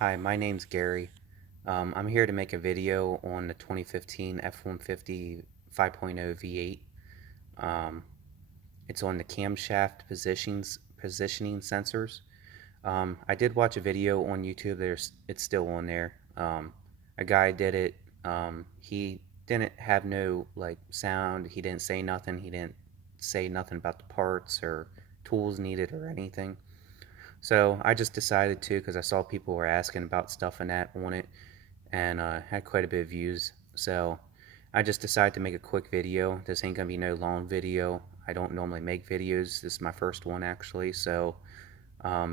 Hi, my name's Gary. I'm here to make a video on the 2015 F150 5.0 V8. Um, it's on the camshaft positioning sensors. I did watch a video on YouTube. It's still on there. A guy did it. He didn't have no like sound. He didn't say nothing. He didn't say nothing about the parts or tools needed or anything. So I just decided to because I saw people were asking about stuff and that on it, and had quite a bit of views. So I just decided to make a quick video. This ain't gonna be no long video. I don't normally make videos. This is my first one actually, so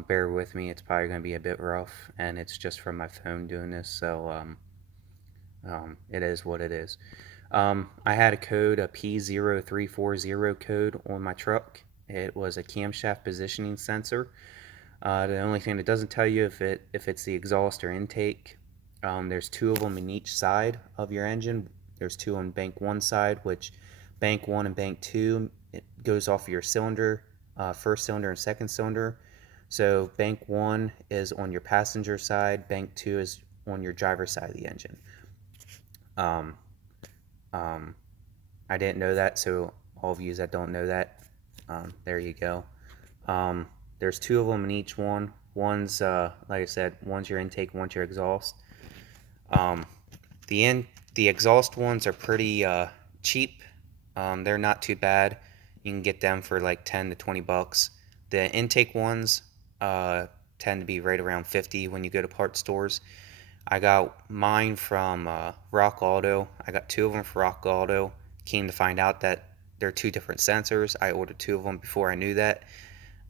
bear with me. It's probably gonna be a bit rough, and it's just from my phone doing this, so it is what it is. I had a code, a P0340 code on my truck. It was a camshaft positioning sensor. The only thing that doesn't tell you if it's the exhaust or intake. There's two of them in each side of your engine. There's two on bank one side, which bank one and bank two, it goes off of your cylinder, first cylinder and second cylinder. So bank one is on your passenger side, bank two is on your driver's side of the engine. Um, um, I didn't know that, so all of you that don't know that, there you go. There's two of them in each one. One's, like I said, one's your intake, one's your exhaust. Um, the exhaust ones are pretty cheap. They're not too bad. You can get them for like 10 to 20 bucks. The intake ones tend to be right around 50 when you go to parts stores. I got mine from Rock Auto. I got two of them for Rock Auto. Came to find out that they're two different sensors. I ordered two of them before I knew that.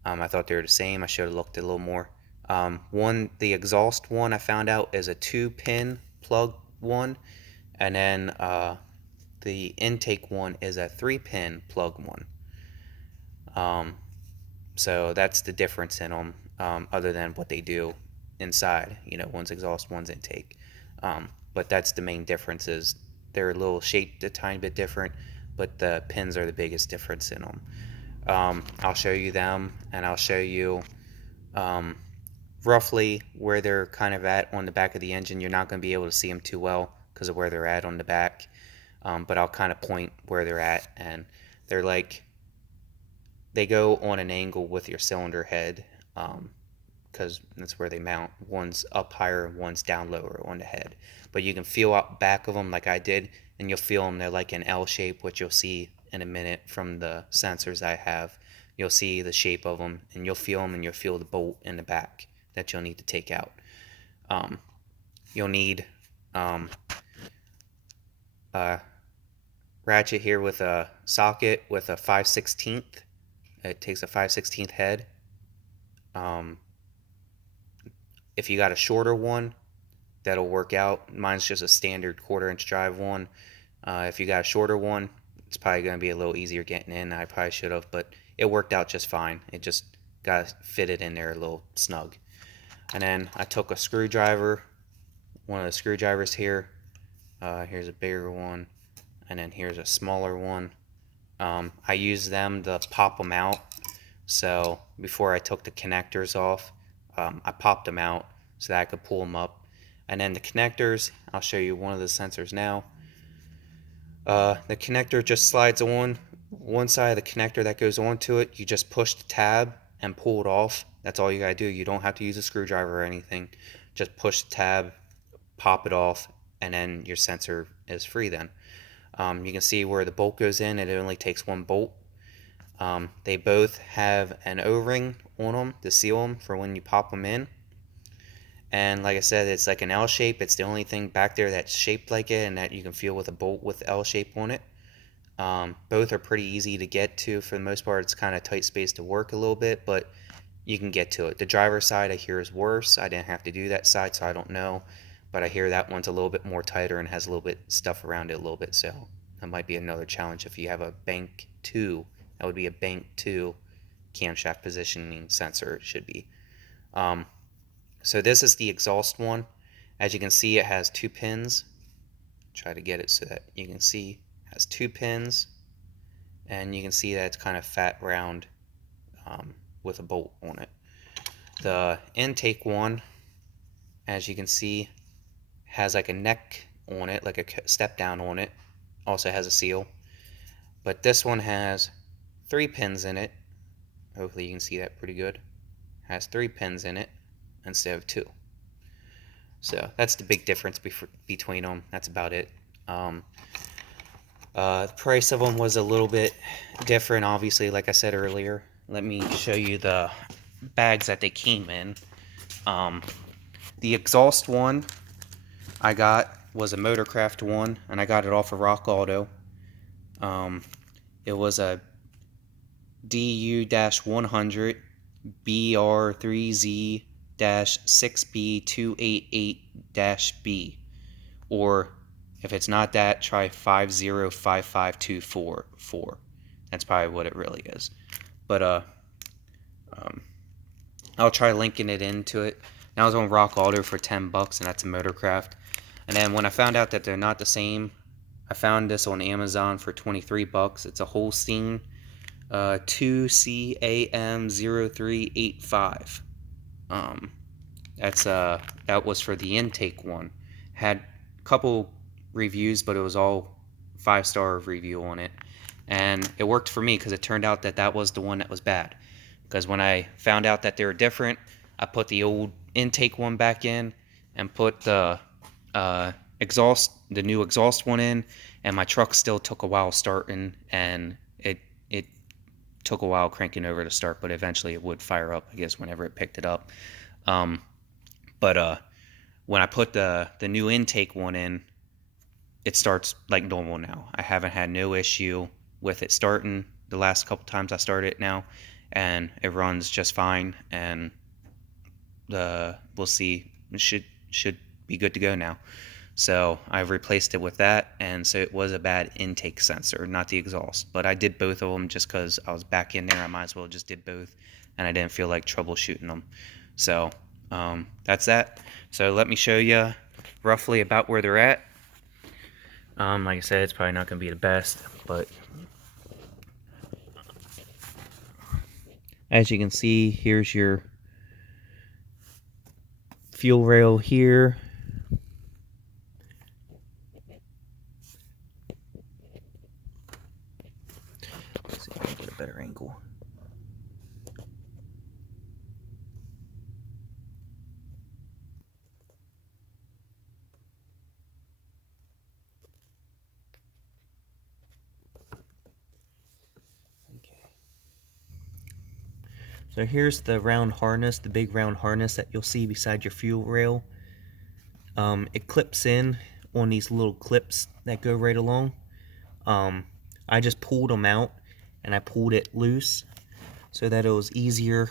I thought they were the same. I should have looked a little more. The exhaust one I found out is a 2-pin plug one, and then the intake one is a 3-pin plug one. So that's the difference in them, other than what they do inside. You know, one's exhaust, one's intake. But that's the main difference. Is they're a little shaped a tiny bit different, but the pins are the biggest difference in them. I'll show you them, and I'll show you um, roughly where they're kind of at on the back of the engine. You're not going to be able to see them too well because of where they're at on the back, but I'll kind of point where they're at, and they're like, they go on an angle with your cylinder head, because that's where they mount. One's up higher and one's down lower on the head, but you can feel out back of them like I did, and you'll feel them. They're like an L shape, which you'll see in a minute from the sensors I have. You'll see the shape of them, and you'll feel them, and you'll feel the bolt in the back that you'll need to take out. You'll need a ratchet here with a socket with a 5/16. It takes a 5/16 head. If you got a shorter one, that'll work out. Mine's just a standard 1/4-inch drive one. If you got a shorter one, it's probably going to be a little easier getting in. I probably should have, but it worked out just fine. It just got fitted in there a little snug. And then I took a screwdriver, one of the screwdrivers here. Here's a bigger one, and then here's a smaller one. I used them to pop them out. So before I took the connectors off, I popped them out so that I could pull them up. And then the connectors, I'll show you one of the sensors now. The connector just slides on. One side of the connector that goes onto it, you just push the tab and pull it off. That's all you gotta do. You don't have to use a screwdriver or anything. Just push the tab, pop it off, and then your sensor is free then. You can see where the bolt goes in, and it only takes one bolt. They both have an O-ring on them to seal them for when you pop them in. And like I said, it's like an L shape. It's the only thing back there that's shaped like it and that you can feel with a bolt with L shape on it. Both are pretty easy to get to for the most part. It's kind of tight space to work a little bit, but you can get to it. The driver's side I hear is worse. I didn't have to do that side, so I don't know. But I hear that one's a little bit more tighter and has a little bit stuff around it a little bit, so that might be another challenge if you have a bank 2. That would be a bank 2 camshaft positioning sensor, it should be. So this is the exhaust one. As you can see, it has 2 pins. Try to get it so that you can see it has 2 pins, and you can see that it's kind of fat round with a bolt on it. The intake one as you can see, has like a neck on it, like a step down on it. Also has a seal. But this one has 3 pins in it. Hopefully you can see that pretty good. Has 3 pins in it instead of 2. So that's the big difference between them. That's about it. The price of them was a little bit different, obviously, like I said earlier. Let me show you the bags that they came in. The exhaust one I got was a Motorcraft one, and I got it off of Rock Auto. It was a DU-100 BR3Z-6B288-B, or if it's not that, try 5055244. That's probably what it really is. But I'll try linking it into it. Now I was on Rock Auto for $10, and that's a Motorcraft. And then when I found out that they're not the same, I found this on Amazon for $23. It's a Holstein 2CAM0385. That was for the intake one. Had a couple reviews, but it was all 5-star review on it, and it worked for me because it turned out that that was the one that was bad. Because when I found out that they were different, I put the old intake one back in and put the new exhaust one in, and my truck still took a while starting, and it took a while cranking over to start, but eventually it would fire up, I guess, whenever it picked it up. But when I put the new intake one in, it starts like normal now. I haven't had no issue with it starting the last couple times I started it now, and it runs just fine, and we'll see, it should be good to go now. So I've replaced it with that, and so it was a bad intake sensor, not the exhaust. But I did both of them just because I was back in there. I might as well just did both, and I didn't feel like troubleshooting them. So that's that. So let me show you roughly about where they're at. Like I said, it's probably not going to be the best, but as you can see, here's your fuel rail here. Let's see if I can get a better angle. So here's the round harness, the big round harness that you'll see beside your fuel rail. It clips in on these little clips that go right along. I just pulled them out, and I pulled it loose so that it was easier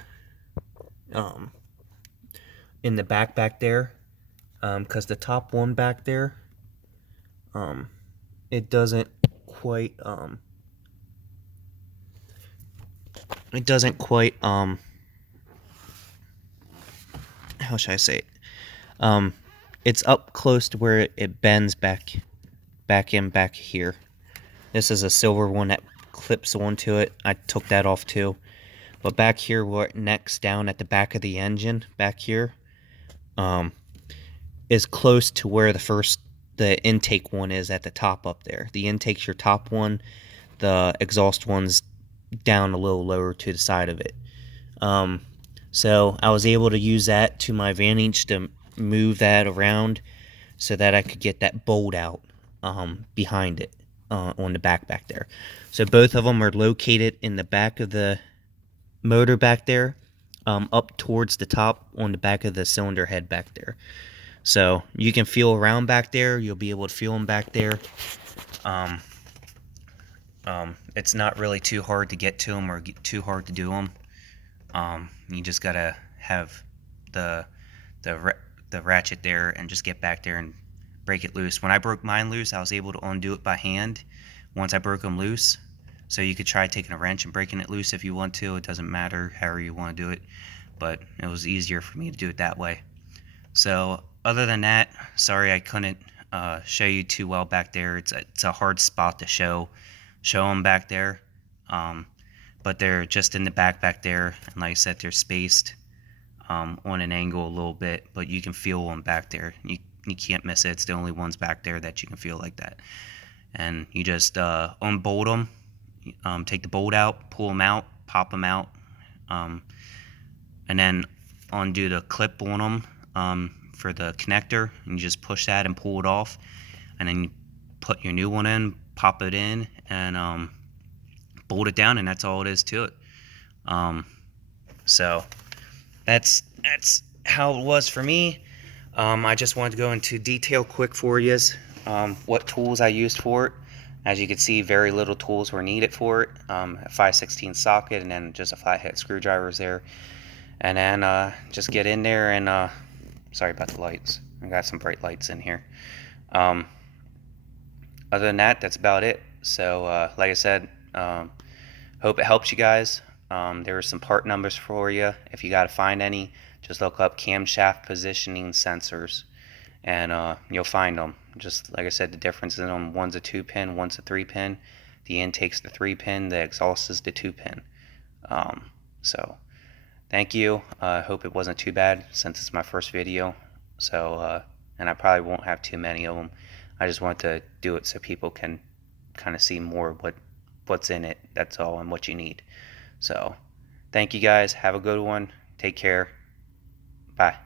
in the back there, because the top one back there, it doesn't quite how should I say it? It's up close to where it bends back here. This is a silver one that clips onto it. I took that off too. But back here where it necks down at the back of the engine, back here, is close to where the intake one is at the top up there. The intake's your top one. The exhaust one's down a little lower to the side of it. So I was able to use that to my advantage to move that around so that I could get that bolt out behind it on the back there. So both of them are located in the back of the motor back there, up towards the top on the back of the cylinder head back there. So you can feel around back there. You'll be able to feel them back there. It's not really too hard to get to them or too hard to do them. You just gotta have the ratchet there and just get back there and break it loose. When I broke mine loose, I was able to undo it by hand once I broke them loose. So you could try taking a wrench and breaking it loose if you want to. It doesn't matter however you want to do it, but it was easier for me to do it that way. So other than that, sorry I couldn't show you too well back there. It's a hard spot to show them back there, but they're just in the back there, and like I said, they're spaced. on an angle a little bit, but you can feel them back there. You can't miss it. It's the only ones back there that you can feel like that. And you just unbolt them, take the bolt out, pull them out, pop them out, and then undo the clip on them for the connector, and you just push that and pull it off, and then you put your new one in, pop it in, and bolt it down, and that's all it is to it. So that's how it was for me. I just wanted to go into detail quick for you, what tools I used for it. As you can see, very little tools were needed for it. A 5/16 socket, and then just a flathead screwdrivers there. And then just get in there and sorry about the lights. I got some bright lights in here. Other than that, that's about it. So like I said, hope it helps you guys. There are some part numbers for you. If you got to find any, just look up camshaft positioning sensors, and you'll find them. Just like I said, the difference is on one's a 2-pin, one's a 3-pin. The intake's the 3-pin, the exhaust is the 2-pin. So thank you. I hope it wasn't too bad since it's my first video. So and I probably won't have too many of them. I just want to do it so people can kind of see more what's in it. That's all, and what you need. So thank you guys. Have a good one. Take care. Bye.